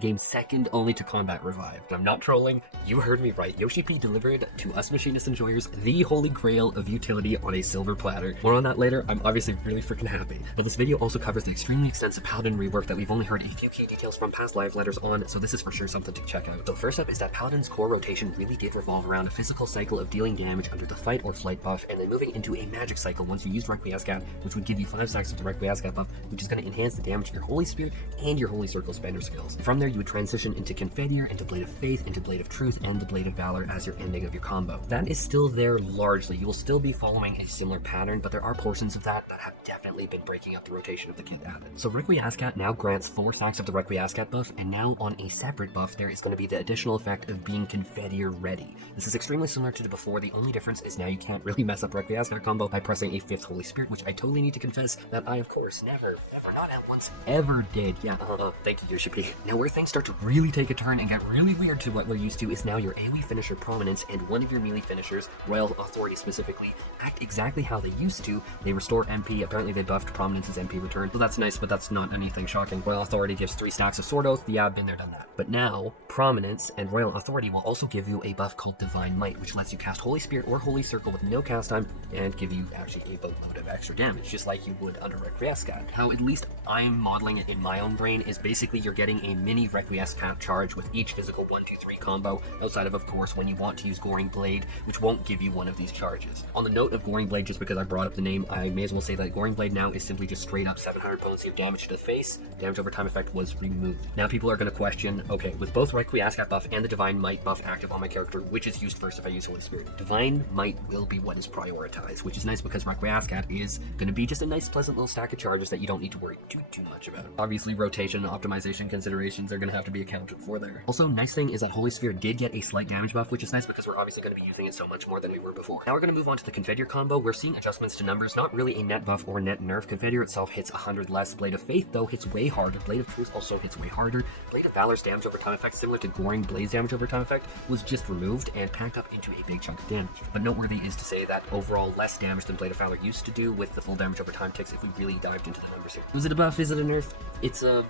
game second only to Combat Revive. And I'm not trolling, you heard me right. Yoshi P delivered to us Machinist enjoyers the holy grail of utility on a silver platter. More on that later. I'm obviously really freaking happy. But this video also covers the extremely extensive Paladin rework that we've only heard a few key details from past live letters on, so this is for sure something to check out. So first up is that Paladin's core rotation really did revolve around a physical cycle of dealing damage under the fight or flight buff, and then moving into a magic cycle once you used FFXIV, which would give you 5 stacks of the FFXIV buff, which is going to enhance the damage of your Holy Spirit and your Holy Circle spender skills. From there, you would transition into Confeteer, into Blade of Faith, into Blade of Truth, and the Blade of Valor as your ending of your combo. That is still there largely. You will still be following a similar pattern, but there are portions of that have definitely been breaking up the rotation of the kit added. So FFXIV now grants 4 stacks of the FFXIV buff, and now on a separate buff, there is going to be the additional effect of being Confeteer ready. This is extremely similar to the before. The only difference is now you can't really mess up FFXIV combo by pressing a 5th Holy Spirit, which I totally need to confess that I, of course, never, not at once, ever did. Yeah, thank you, Yoshi P. Now where things start to really take a turn and get really weird to what we're used to is now your AoE finisher Prominence and one of your melee finishers, Royal Authority specifically, act exactly how they used to. They restore MP. Apparently they buffed Prominence's MP return. Well, that's nice, but that's not anything shocking. Royal Authority gives 3 stacks of Sword Oath. Yeah, I've been there, done that. But now, Prominence and Royal Authority will also give you a buff called Divine Might, which lets you cast Holy Spirit or Holy Circle with no cast time and give you actually a boatload of extra damage, just like you would under FFXIV. How at least I'm modeling it in my own brain is basically you're getting a mini FFXIV charge with each physical 1, 2, 3 combo, outside of course, when you want to use Goring Blade, which won't give you one of these charges. On the note of Goring Blade, just because I brought up the name, I may as well say that Goring Blade now is simply just straight up 700 potency of damage to the face. Damage over time effect was removed. Now people are going to question, okay, with both FFXIV buff and the Divine Might buff active on my character, which is used first if I use Holy Spirit? Divine Might will be what is prioritized, which is nice because FFXIV is going to be just a nice pleasant little stack of charges that you don't need to worry too much about. Obviously rotation and optimization considerations are going to have to be accounted for there. Also, nice thing is that Holy Spirit did get a slight damage buff, which is nice because we're obviously going to be using it so much more than we were before. Now we're going to move on to the Confeteer combo. We're seeing adjustments to numbers, not really a net buff or net nerf. Confeteer itself hits 100 less. Blade of Faith, though, hits way harder. Blade of Truth also hits way harder. Blade of Valor's damage over time effect, similar to Goring Blade's damage over time effect, was just removed and packed up into a big chunk of damage. But noteworthy is to say that overall less damage than Blade of Valor used to do with the full damage over time ticks if we really dived into the numbers here. Was it a buff? Is it a nerf? It's a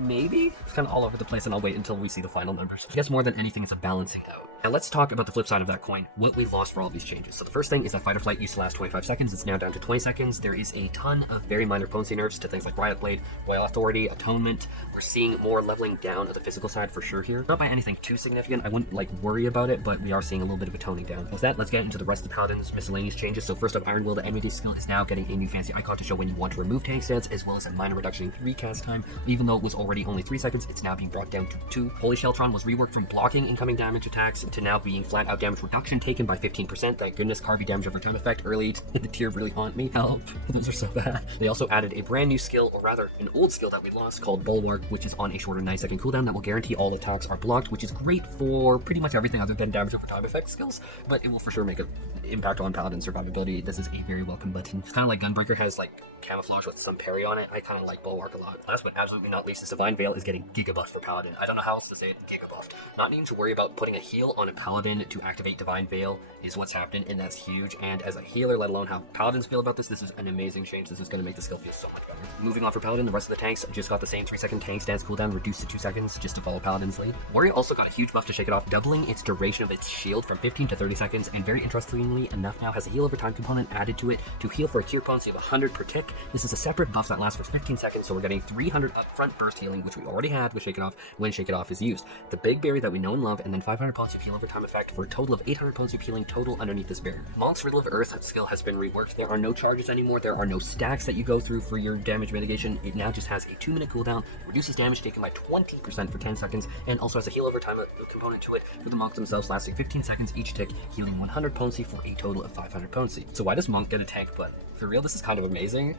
maybe? It's kind of all over the place, and I'll wait until we see the final numbers. I guess more than anything, it's a balancing out. Now let's talk about the flip side of that coin, what we lost for all these changes. So the first thing is that Fight or Flight used to last 25 seconds, it's now down to 20 seconds. There is a ton of very minor potency nerfs to things like Riot Blade, Royal Authority, Atonement. We're seeing more leveling down of the physical side for sure here. Not by anything too significant, I wouldn't worry about it, but we are seeing a little bit of a toning down. With that, let's get into the rest of the Paladin's miscellaneous changes. So first up, Iron Will, the enemy skill, is now getting a new fancy icon to show when you want to remove tank stance, as well as a minor reduction in recast time. Even though it was already only 3 seconds, it's now being brought down to 2. Holy Sheltron was reworked from blocking incoming damage attacks to now being flat out damage reduction taken by 15%. Thank goodness. Carvey damage over time effect early in the tier really haunt me. Help. Those are so bad. They also added a brand new skill, or rather an old skill that we lost, called Bulwark, which is on a shorter 9-second cooldown that will guarantee all attacks are blocked, which is great for pretty much everything other than damage over time effect skills, but it will for sure make an impact on Paladin survivability. This is a very welcome button. It's kind of like Gunbreaker has camouflage with some parry on it. I kind of like Bulwark a lot. Last but absolutely not least is Divine Veil is getting GIGA buffed for Paladin. I don't know how else to say it, GIGA buffed. Not needing to worry about putting a heal on a Paladin to activate Divine Veil is what's happening, and that's huge. And as a healer, let alone how Paladins feel about this is an amazing change. This is going to make the skill feel so much better. Moving on for Paladin, the rest of the tanks just got the same 3-second tank stance cooldown, reduced to 2 seconds just to follow Paladin's lead. Warrior also got a huge buff to shake it off, doubling its duration of its shield from 15 to 30 seconds, and very interestingly enough now has a heal over time component added to it to heal for a tier potency of 100 per tick. This is a separate buff that lasts for 15 seconds, so we're getting 300 upfront burst healing, which we already had with Shake It Off when Shake It Off is used. The big berry that we know and love, and then 500 potency of heal over time effect for a total of 800 potency of healing total underneath this berry. Monk's Riddle of Earth skill has been reworked. There are no charges anymore. There are no stacks that you go through for your damage mitigation. It now just has a 2-minute cooldown, reduces damage taken by 20% for 10 seconds, and also has a heal over time component to it for the monks themselves, lasting 15 seconds each tick, healing 100 potency for a total of 500 potency. So why does Monk get a tank butt? For real, this is kind of amazing.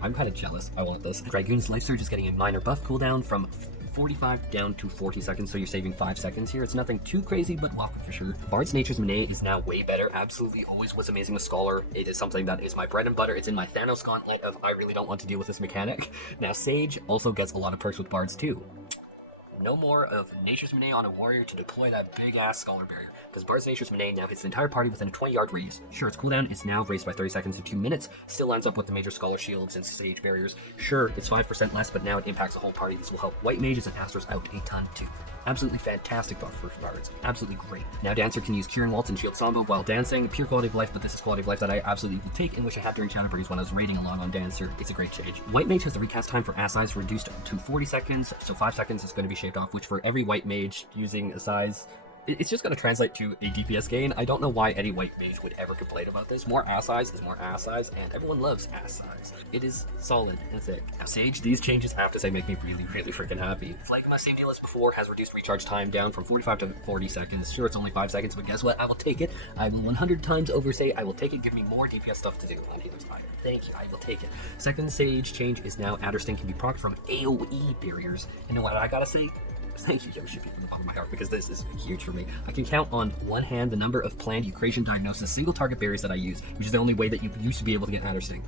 I'm kind of jealous. I want this. Dragoon's Life Surge is getting a minor buff cooldown from 45 down to 40 seconds, so you're saving 5 seconds here. It's nothing too crazy, but welcome for sure. Bard's Nature's Manet is now way better. Absolutely always was amazing with Scholar. It is something that is my bread and butter. It's in my Thanos gauntlet of I really don't want to deal with this mechanic. Now Sage also gets a lot of perks with Bards too. no more of Nature's Menace on a warrior to deploy that big-ass Scholar Barrier, because Bard's Nature's Menace now hits the entire party within a 20-yard radius. Sure, its cooldown is now raised by 30 seconds to 2 minutes, still lines up with the major Scholar Shields and Sage Barriers. Sure, it's 5% less, but now it impacts the whole party. This will help White Mages and Astros out a ton too. Absolutely fantastic buff for Bards. Absolutely great. Now Dancer can use Curing Waltz and Shield Samba while dancing. Pure quality of life, but this is quality of life that I absolutely will take and which I had during Shadow Parties when I was raiding along on Dancer. It's a great change. White Mage has the recast time for Assize reduced to 40 seconds, so 5 seconds is going to be shaved off, which for every White Mage using Assize, it's just going to translate to a DPS gain. I don't know why any White Mage would ever complain about this. More Assize is more Assize, and everyone loves Assize. It is solid and thick. Now Sage, these changes I have to say make me really freaking happy. Phlegma, same deal as before, has reduced recharge time down from 45 to 40 seconds. Sure, it's only 5 seconds, but guess what? I will take it. I will 100 times over say I will take it. Give me more DPS stuff to do on Healer's Eye. Thank you, I will take it. Second Sage change is now Addersting can be procced from AoE barriers. And you know what I gotta say? Thank you, Yoshi, from the bottom of my heart, because this is huge for me. I can count on one hand the number of planned Eucrasian Diagnosis single target barriers that I use, which is the only way that you used to be able to get Addersting.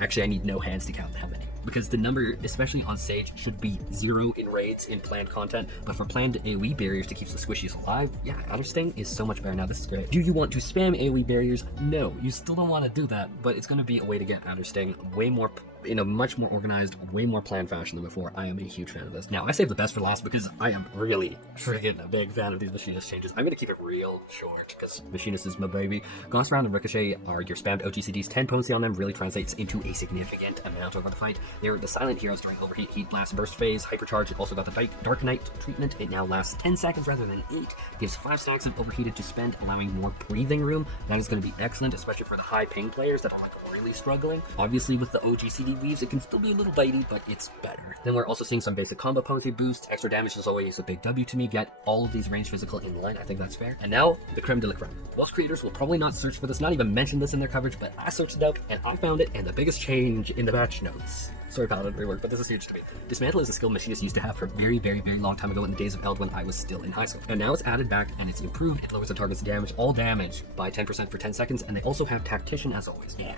Actually, I need no hands to count how many, because the number, especially on Sage, should be 0 in raids in planned content, but for planned AoE barriers to keep the squishies alive, yeah, Addersting is so much better. Now, this is great. Do you want to spam AoE barriers? No, you still don't want to do that, but it's going to be a way to get Addersting way more, in a much more organized, way more planned fashion than before. I am a huge fan of this. Now, I saved the best for last because I am really friggin' a big fan of these Machinist changes. I'm going to keep it real short because Machinist is my baby. Gauss Round and Ricochet are your spammed OGCDs. 10 potency on them really translates into a significant amount over the fight. They're the silent heroes during Overheat, Heat Blast, Burst Phase, Hypercharge. It also got the Dark Knight treatment. It now lasts 10 seconds rather than 8. Gives 5 stacks of Overheated to spend, allowing more breathing room. That is going to be excellent, especially for the high ping players that are like really struggling. Obviously, with the OGCD weaves, it can still be a little bitey, but it's better. Then we're also seeing some basic combo potency boost. Extra damage is always a big W to me. Get all of these range physical in line. I think that's fair. And now, the creme de la creme. Most creators will probably not search for this, not even mention this in their coverage, but I searched it out and I found it, and the biggest change in the batch notes. Sorry, Paladin Rework, but this is huge to me. Dismantle is a skill Machinists used to have for a very long time ago in the days of Eld when I was still in high school. And now it's added back and it's improved. It lowers the target's damage, all damage, by 10% for 10 seconds, and they also have Tactician as always. Yeah,